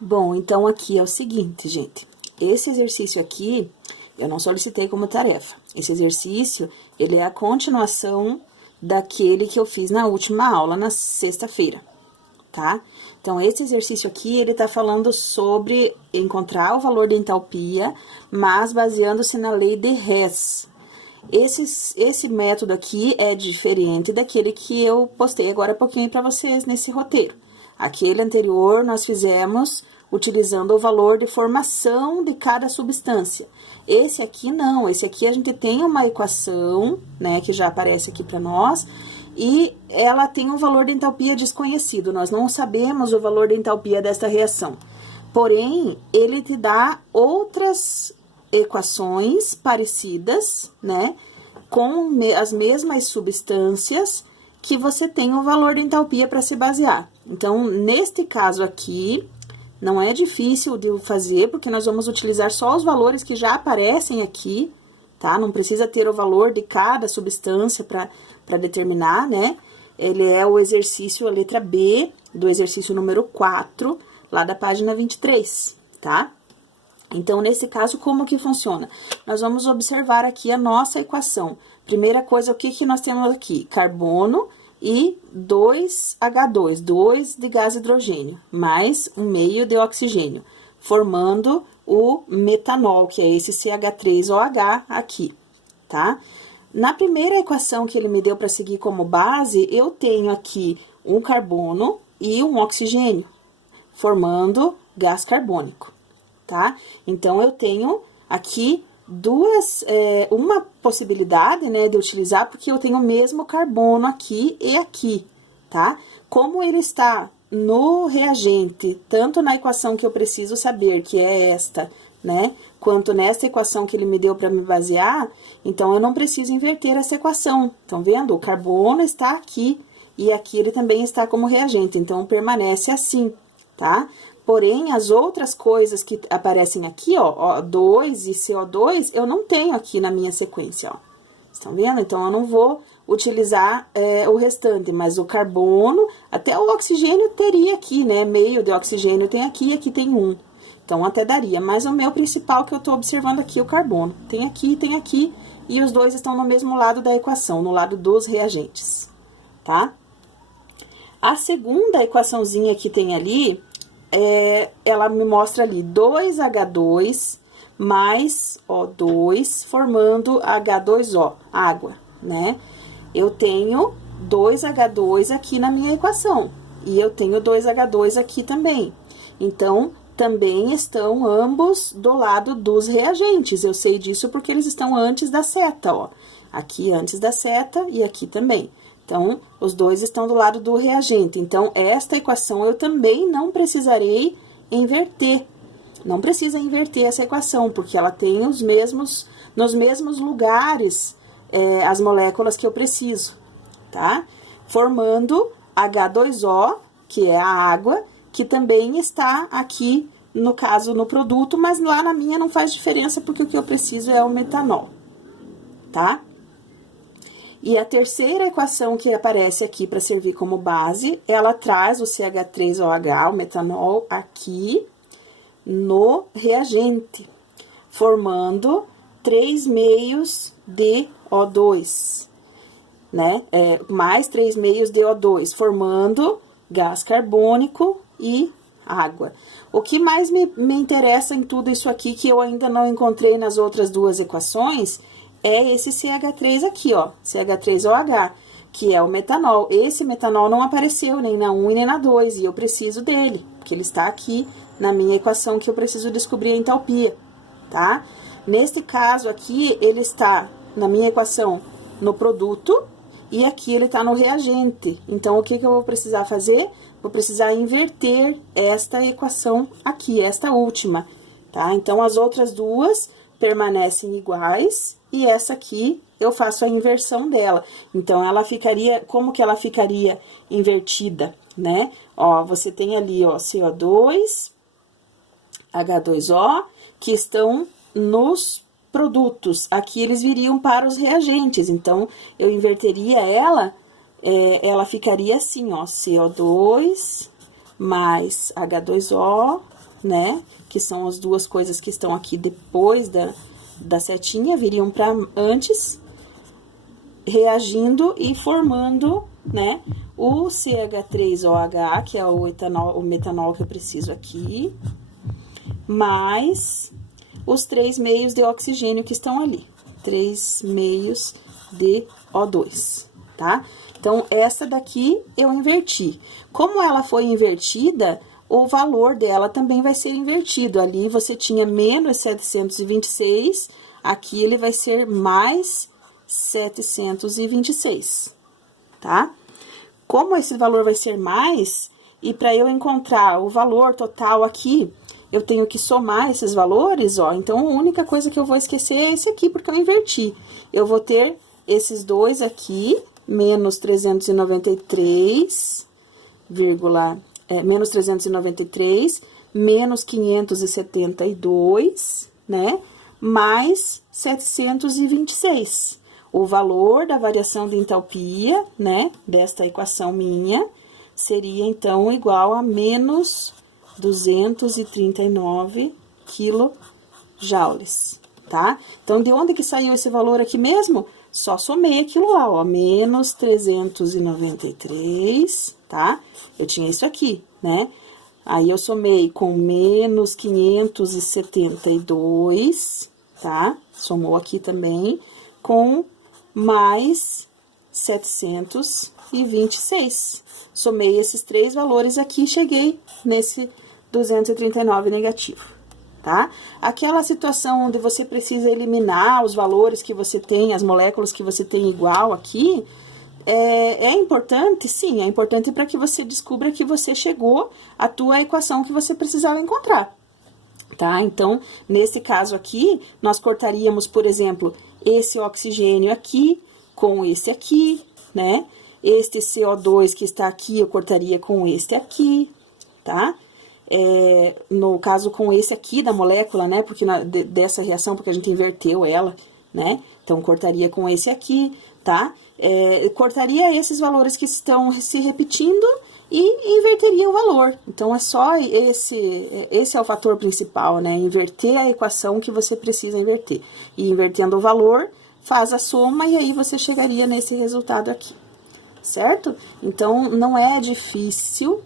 Bom, então aqui é o seguinte, gente. Esse exercício aqui, eu não solicitei como tarefa. Esse exercício, ele é a continuação daquele que eu fiz na última aula, na sexta-feira, tá? Então, esse exercício aqui, ele tá falando sobre encontrar o valor de entalpia, mas baseando-se na lei de Hess. Esse método aqui é diferente daquele que eu postei agora há pouquinho para vocês nesse roteiro. Aquele anterior nós fizemos utilizando o valor de formação de cada substância. Esse aqui não, esse aqui a gente tem uma equação, né, que já aparece aqui para nós, e ela tem um valor de entalpia desconhecido. Nós não sabemos o valor de entalpia desta reação. Porém, ele te dá outras equações parecidas, né, com as mesmas substâncias que você tem o valor de entalpia para se basear. Então, neste caso aqui, não é difícil de fazer, porque nós vamos utilizar só os valores que já aparecem aqui, tá? Não precisa ter o valor de cada substância para determinar, né? Ele é o exercício, a letra B, do exercício número 4, lá da página 23, tá? Então, nesse caso, como que funciona? Nós vamos observar aqui a nossa equação. Primeira coisa, o que nós temos aqui? Carbono e 2H2, 2 de gás hidrogênio, mais 1,5 de oxigênio, formando o metanol, que é esse CH3OH aqui, tá? Na primeira equação que ele me deu para seguir como base, eu tenho aqui um carbono e um oxigênio, formando gás carbônico, tá? Então, eu tenho aqui uma possibilidade, né, de utilizar, porque eu tenho o mesmo carbono aqui e aqui, tá? Como ele está no reagente, tanto na equação que eu preciso saber, que é esta, né, quanto nessa equação que ele me deu para me basear, então eu não preciso inverter essa equação. Estão vendo? O carbono está aqui e aqui ele também está como reagente, então permanece assim, tá? Porém, as outras coisas que aparecem aqui, ó, O2 e CO2, eu não tenho aqui na minha sequência, ó. Estão vendo? Então, eu não vou utilizar o restante, mas o carbono, até o oxigênio teria aqui, né? Meio de oxigênio tem aqui e aqui tem 1. Então, até daria. Mas o meu principal que eu tô observando aqui é o carbono. Tem aqui, e os dois estão no mesmo lado da equação, no lado dos reagentes, tá? A segunda equaçãozinha que tem ali, ela me mostra ali 2H2 mais O2 formando H2O, água, né? Eu tenho 2H2 aqui na minha equação e eu tenho 2H2 aqui também. Então, também estão ambos do lado dos reagentes. Eu sei disso porque eles estão antes da seta, ó. Aqui antes da seta e aqui também. Então, os dois estão do lado do reagente. Então, esta equação eu também não precisarei inverter. Não precisa inverter essa equação, porque ela tem nos mesmos lugares as moléculas que eu preciso, tá? Formando H2O, que é a água, que também está aqui, no caso, no produto, mas lá na minha não faz diferença, porque o que eu preciso é o metanol, tá? E a terceira equação que aparece aqui para servir como base, ela traz o CH3OH, o metanol, aqui no reagente, formando 3 meios de O2, né? Mais 3 meios de O2, formando gás carbônico e água. O que mais me interessa em tudo isso aqui, que eu ainda não encontrei nas outras duas equações, é esse CH3 aqui, ó, CH3OH, que é o metanol. Esse metanol não apareceu nem na 1 e nem na 2, e eu preciso dele, porque ele está aqui na minha equação que eu preciso descobrir a entalpia, tá? Neste caso aqui, ele está na minha equação no produto, e aqui ele está no reagente. Então, o que eu vou precisar fazer? Vou precisar inverter esta equação aqui, esta última, tá? Então, as outras duas permanecem iguais, e essa aqui eu faço a inversão dela. Então, ela ficaria, como que ela ficaria invertida, né? Ó, você tem ali, ó, CO2, H2O, que estão nos produtos. Aqui eles viriam para os reagentes, então, eu inverteria ela ficaria assim, ó, CO2 mais H2O né, que são as duas coisas que estão aqui depois da setinha, viriam para antes, reagindo e formando, né, o CH3OH, que é o metanol que eu preciso aqui, mais os 3 meios de oxigênio que estão ali, 3 meios de O2, tá? Então, essa daqui eu inverti. Como ela foi invertida, o valor dela também vai ser invertido. Ali você tinha menos 726, aqui ele vai ser mais 726, tá? Como esse valor vai ser mais, e para eu encontrar o valor total aqui, eu tenho que somar esses valores, ó. Então, a única coisa que eu vou esquecer é esse aqui, porque eu inverti. Eu vou ter esses dois aqui, menos 393, menos 393, menos 572, né? Mais 726. O valor da variação de entalpia, né, desta equação minha, seria, então, igual a menos 239 quilojoules, tá? Então, de onde que saiu esse valor aqui mesmo? Só somei aquilo lá, ó, menos 393, tá? Eu tinha isso aqui, né? Aí, eu somei com menos 572, tá? Somou aqui também, com mais 726. Somei esses 3 valores aqui e cheguei nesse 239 negativo, tá? Aquela situação onde você precisa eliminar os valores que você tem, as moléculas que você tem igual aqui, é importante? Sim, é importante para que você descubra que você chegou à tua equação que você precisava encontrar, tá? Então, nesse caso aqui, nós cortaríamos, por exemplo, esse oxigênio aqui com esse aqui, né? Este CO2 que está aqui, eu cortaria com este aqui, tá? No caso, com esse aqui da molécula, né? Porque dessa reação, porque a gente inverteu ela, né? Então, cortaria com esse aqui, tá? Cortaria esses valores que estão se repetindo e inverteria o valor. Então, é só esse é o fator principal, né? Inverter a equação que você precisa inverter. E invertendo o valor, faz a soma e aí você chegaria nesse resultado aqui, certo? Então, não é difícil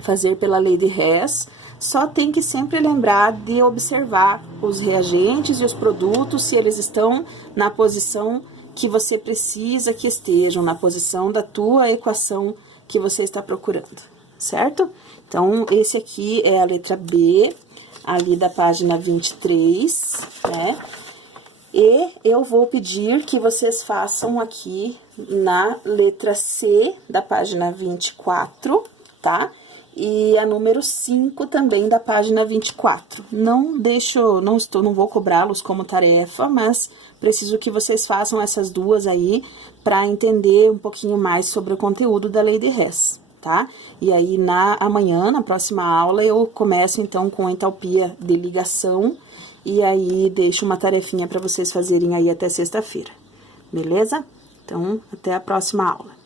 fazer pela lei de Hess, só tem que sempre lembrar de observar os reagentes e os produtos, se eles estão na posição que você precisa que estejam, na posição da tua equação que você está procurando, certo? Então, esse aqui é a letra B, ali da página 23, né? E eu vou pedir que vocês façam aqui na letra C da página 24, tá? E a número 5 também da página 24. Não vou cobrá-los como tarefa, mas preciso que vocês façam essas duas aí para entender um pouquinho mais sobre o conteúdo da lei de Hess, tá? E aí, amanhã, na próxima aula, eu começo então com a entalpia de ligação. E aí, deixo uma tarefinha para vocês fazerem aí até sexta-feira, beleza? Então, até a próxima aula.